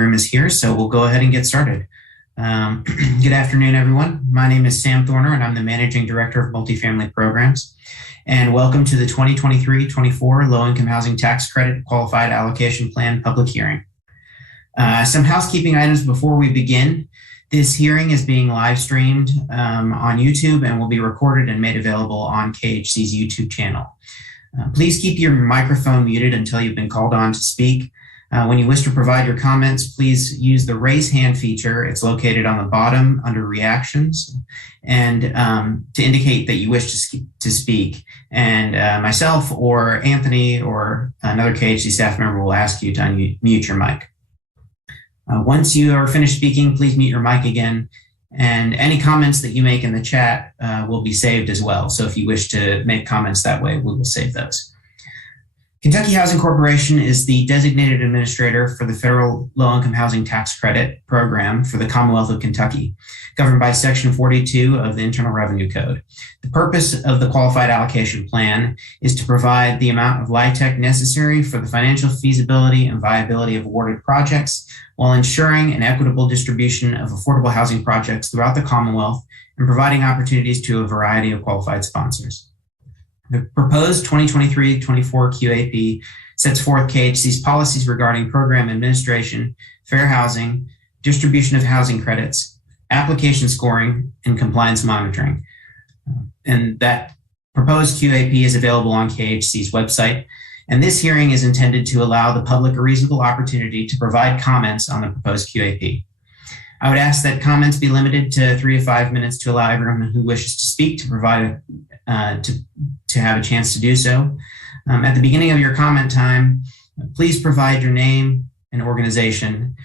room is here, so we'll go ahead and get started. Good afternoon, everyone. My name is Sam Thorner, and I'm the Managing Director of Multifamily Programs. And welcome to the 2023-24 Low-Income Housing Tax Credit Qualified Allocation Plan Public Hearing. Some housekeeping items before we begin. This hearing is being live streamed on YouTube and will be recorded and made available on KHC's YouTube channel. Please keep your microphone muted until you've been called on to speak. When you wish to provide your comments, please use the raise hand feature. It's located on the bottom under reactions, and to indicate that you wish to speak. And myself or Anthony or another KHC staff member will ask you to unmute your mic. Once you are finished speaking, please mute your mic again. And any comments that you make in the chat will be saved as well. So if you wish to make comments that way, we will save those. Kentucky Housing Corporation is the designated administrator for the Federal Low-Income Housing Tax Credit Program for the Commonwealth of Kentucky, governed by Section 42 of the Internal Revenue Code. The purpose of the Qualified Allocation Plan is to provide the amount of LIHTC necessary for the financial feasibility and viability of awarded projects, while ensuring an equitable distribution of affordable housing projects throughout the Commonwealth and providing opportunities to a variety of qualified sponsors. The proposed 2023-24 QAP sets forth KHC's policies regarding program administration, fair housing, distribution of housing credits, application scoring, and compliance monitoring. And that proposed QAP is available on KHC's website. And this hearing is intended to allow the public a reasonable opportunity to provide comments on the proposed QAP. I would ask that comments be limited to 3 to 5 minutes to allow everyone who wishes to speak to provide to have a chance to do so. At the beginning of your comment time, please provide your name and organization.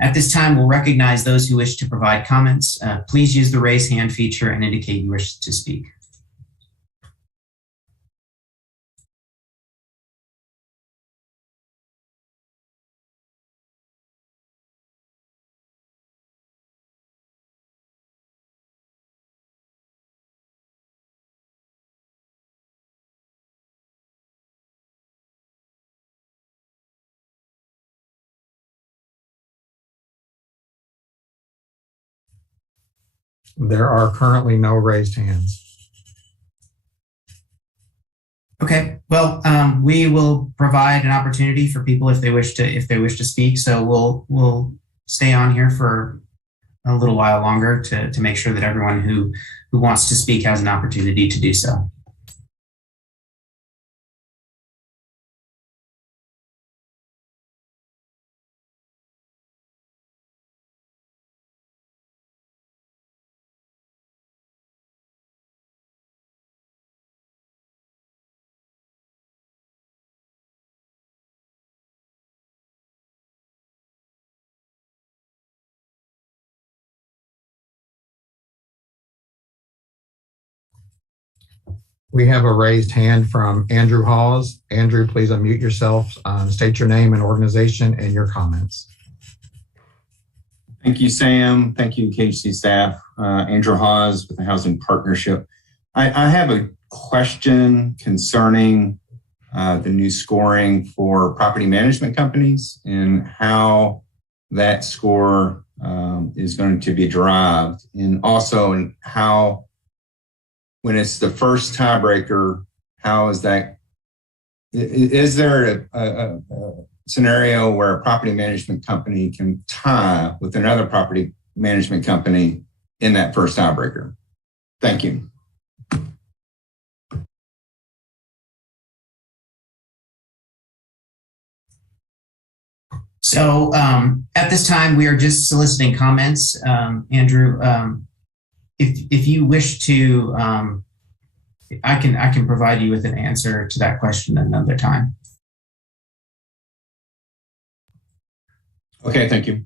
At this time, we'll recognize those who wish to provide comments. Please use the raise hand feature and indicate you wish to speak. There are currently no raised hands. Okay, well, we will provide an opportunity for people if they wish to speak. So we'll stay on here for a little while longer to make sure that everyone who wants to speak has an opportunity to do so. We have a raised hand from Andrew Hawes. Andrew, please unmute yourself, state your name and organization and your comments. Thank you, Sam. Thank you, KHC staff. Andrew Hawes with the Housing Partnership. I have a question concerning the new scoring for property management companies and how that score is going to be derived, and also in how, when it's the first tiebreaker, how is that? Is there a scenario where a property management company can tie with another property management company in that first tiebreaker? Thank you. So at this time, we are just soliciting comments. Andrew, if you wish to, I can provide you with an answer to that question another time. Okay, thank you.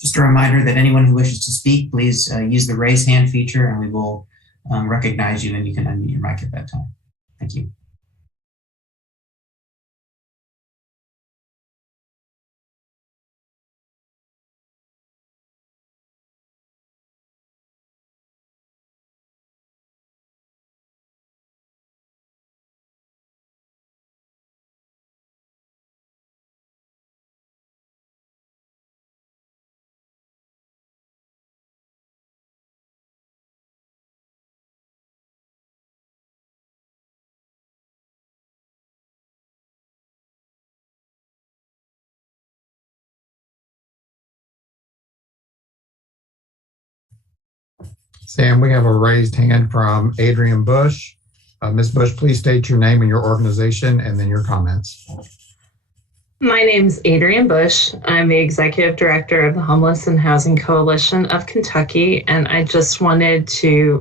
Just a reminder that anyone who wishes to speak, please use the raise hand feature and we will recognize you and you can unmute your mic at that time. Thank you. Sam, we have a raised hand from Adrian Bush. Ms. Bush, please state your name and your organization and then your comments. My name's Adrian Bush. I'm the Executive Director of the Homeless and Housing Coalition of Kentucky, and I just wanted to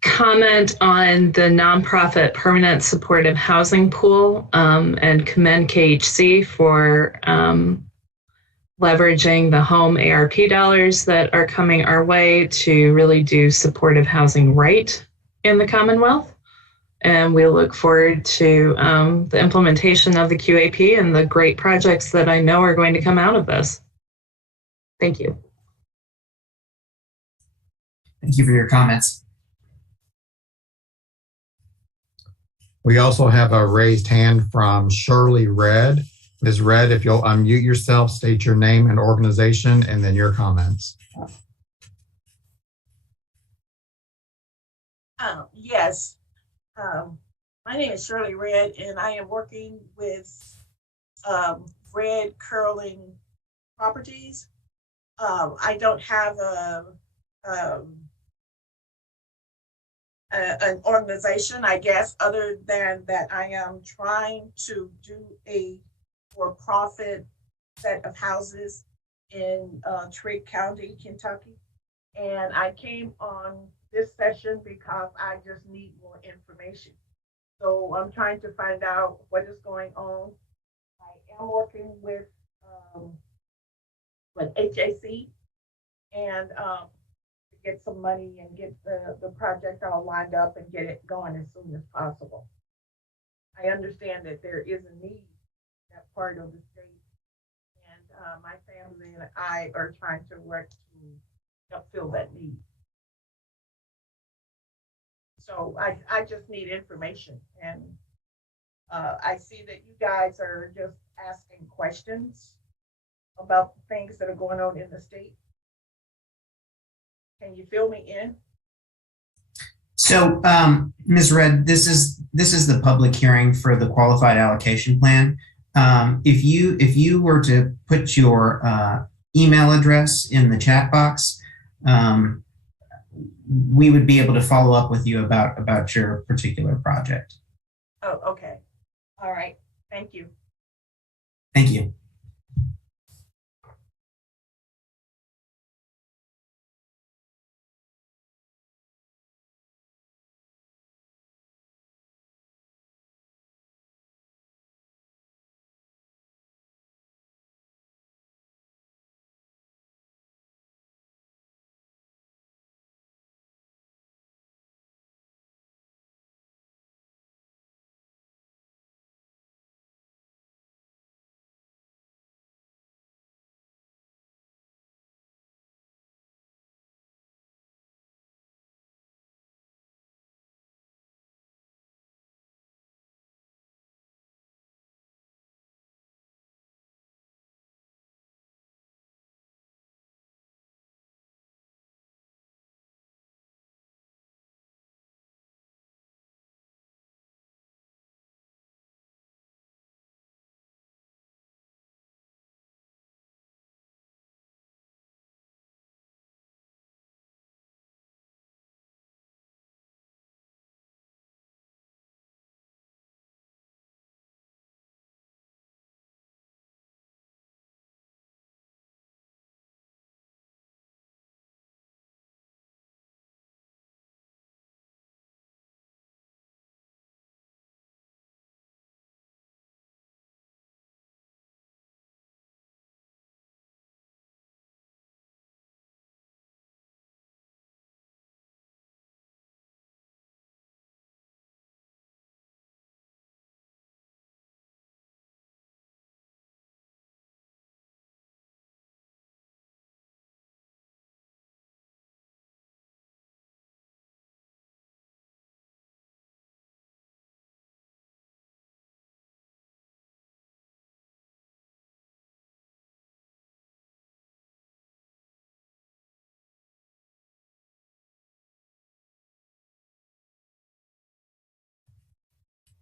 comment on the nonprofit Permanent Supportive Housing Pool and commend KHC for leveraging the home ARP dollars that are coming our way to really do supportive housing right in the Commonwealth. And we look forward to the implementation of the QAP and the great projects that I know are going to come out of this. Thank you. Thank you for your comments. We also have a raised hand from Shirley Red. Ms. Red, if you'll unmute yourself, state your name and organization, and then your comments. Yes. My name is Shirley Red, and I am working with Red Curling Properties. I don't have an organization, I guess, other than that I am trying to do a for-profit set of houses in Trigg County, Kentucky. And I came on this session because I just need more information. So I'm trying to find out what is going on. I am working with HAC and to get some money and get the project all lined up and get it going as soon as possible. I understand that there is a need in that part of the state, and my family and I are trying to work to help fill that need. So I just need information, and I see that you guys are just asking questions about the things that are going on in the state. Can you fill me in? So, Ms. Red, this is the public hearing for the qualified allocation plan. If you were to put your email address in the chat box, we would be able to follow up with you about your particular project. Oh, okay. All right. Thank you. Thank you.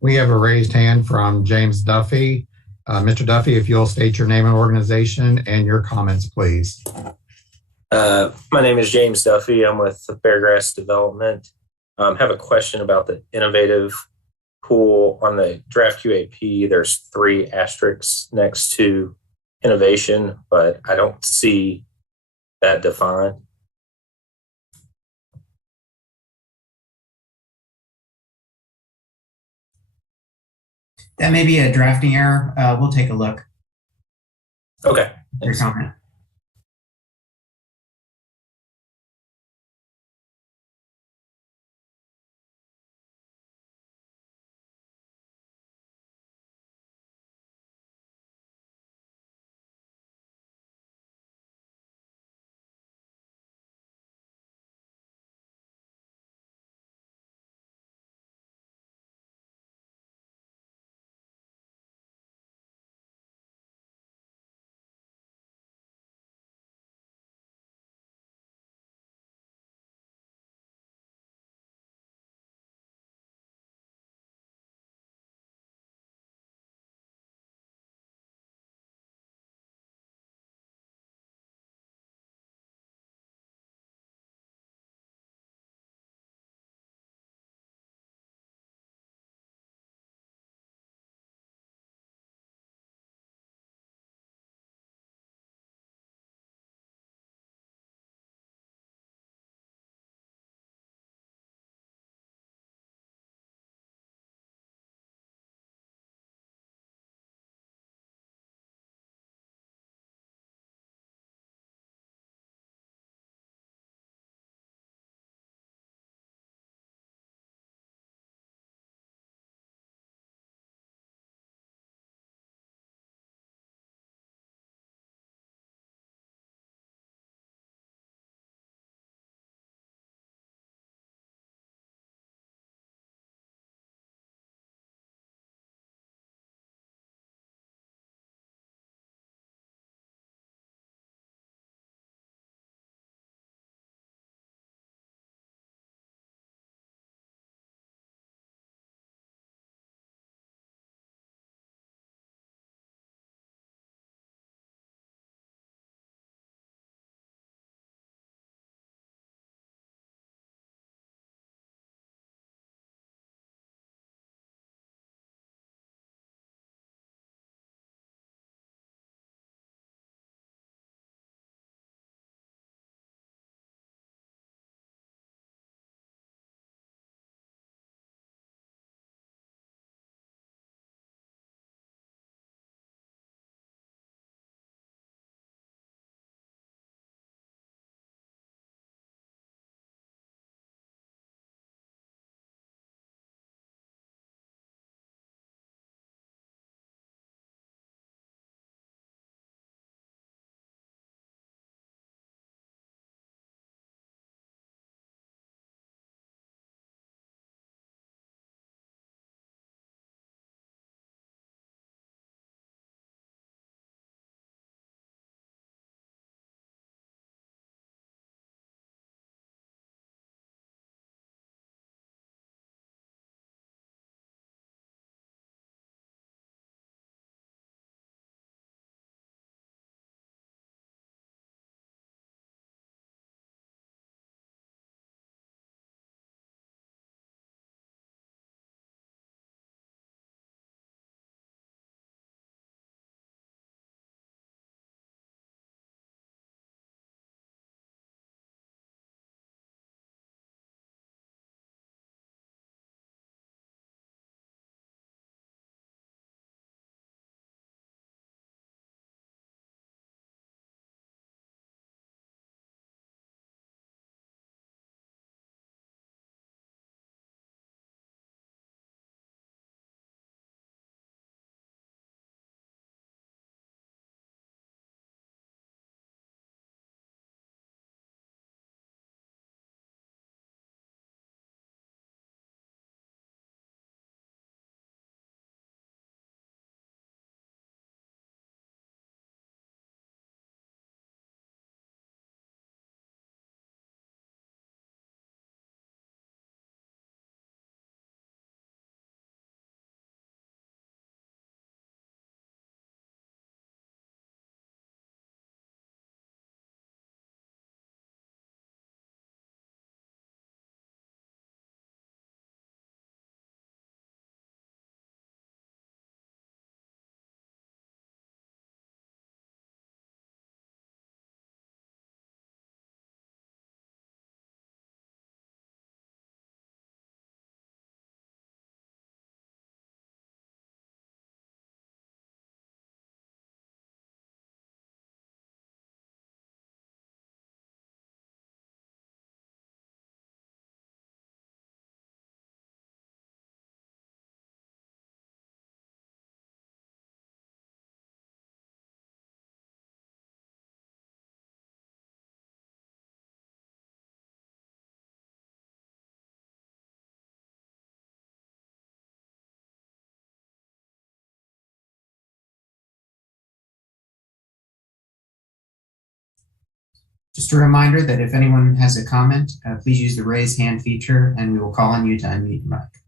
We have a raised hand from James Duffy. Mr. Duffy, if you'll state your name and organization and your comments, please. My name is James Duffy. I'm with Fairgrass Development. Have a question about the innovative pool on the draft QAP. There's 3 asterisks next to innovation, but I don't see that defined. That may be a drafting error. We'll take a look. Okay. Your comment. Just a reminder that if anyone has a comment, please use the raise hand feature and we will call on you to unmute your mic.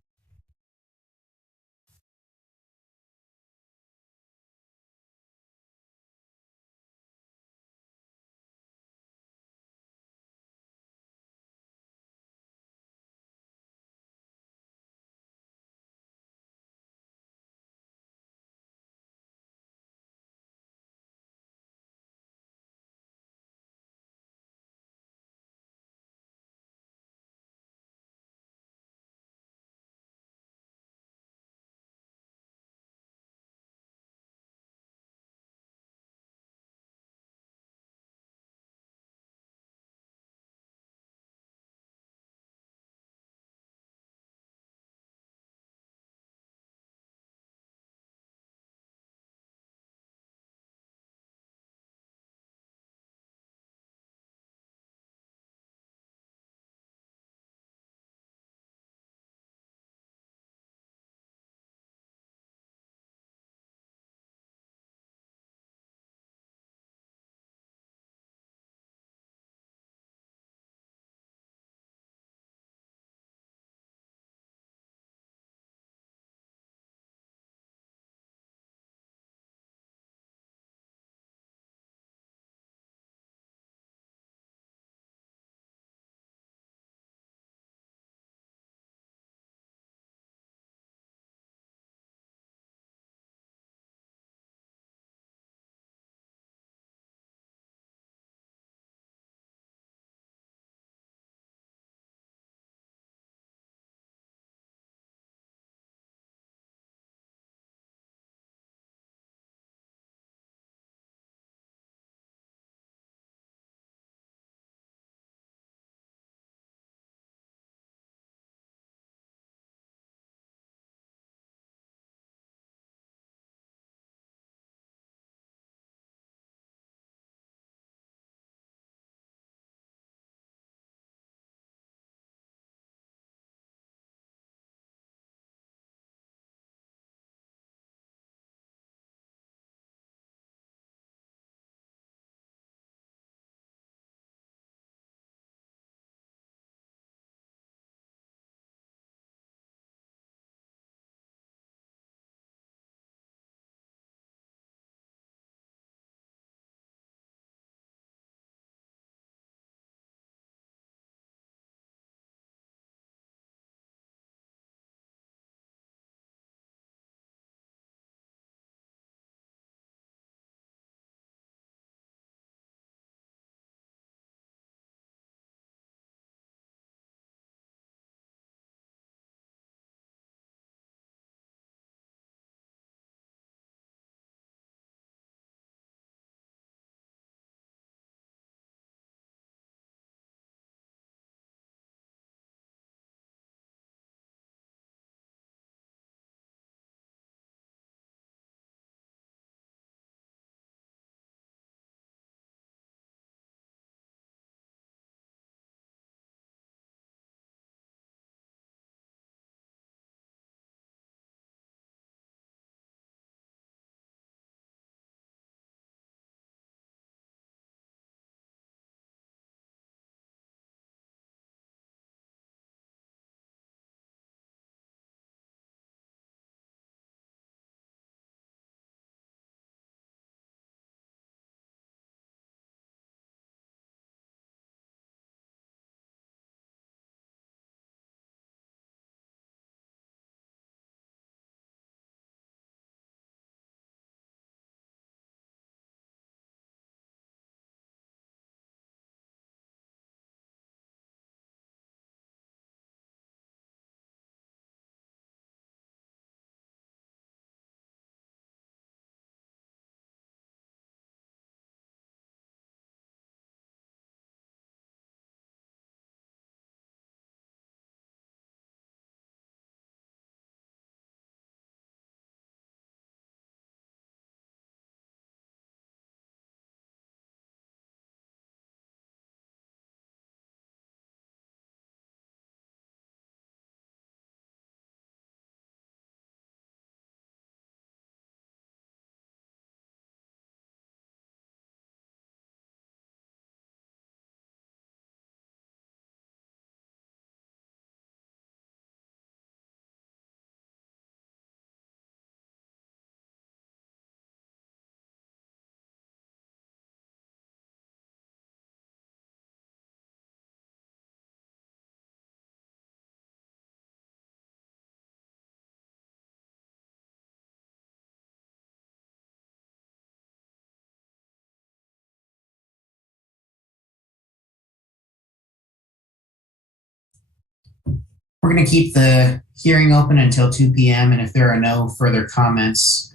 We're going to keep the hearing open until 2 p.m. And if there are no further comments,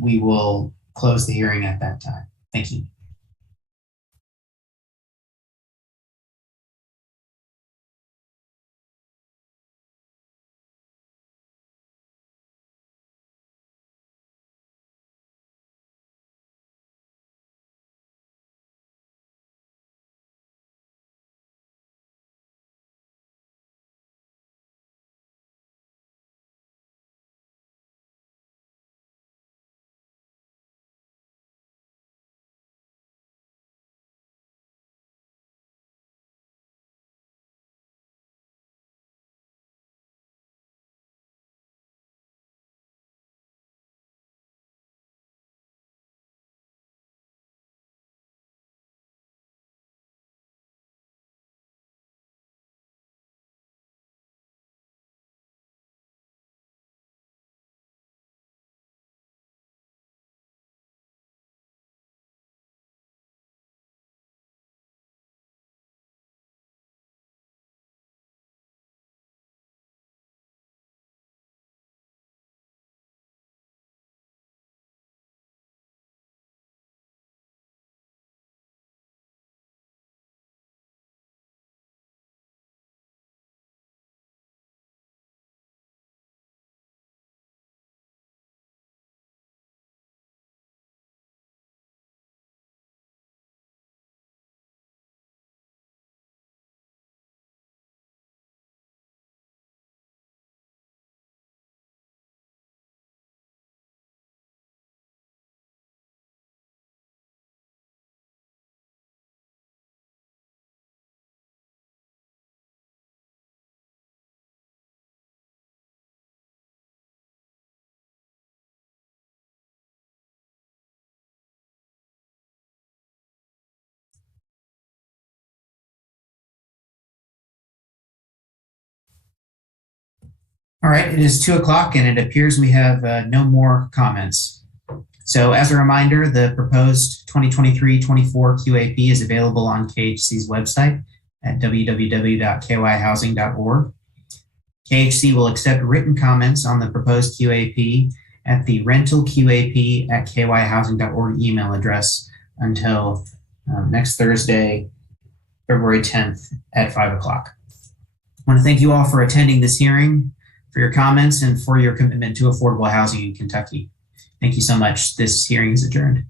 we will close the hearing at that time. Thank you. All right, it is 2 o'clock and it appears we have no more comments. So as a reminder, the proposed 2023-24 QAP is available on KHC's website at www.kyhousing.org. KHC will accept written comments on the proposed QAP at the rentalqap@kyhousing.org email address until next Thursday, February 10th at 5 o'clock. I want to thank you all for attending this hearing, for your comments, and for your commitment to affordable housing in Kentucky. Thank you so much. This hearing is adjourned.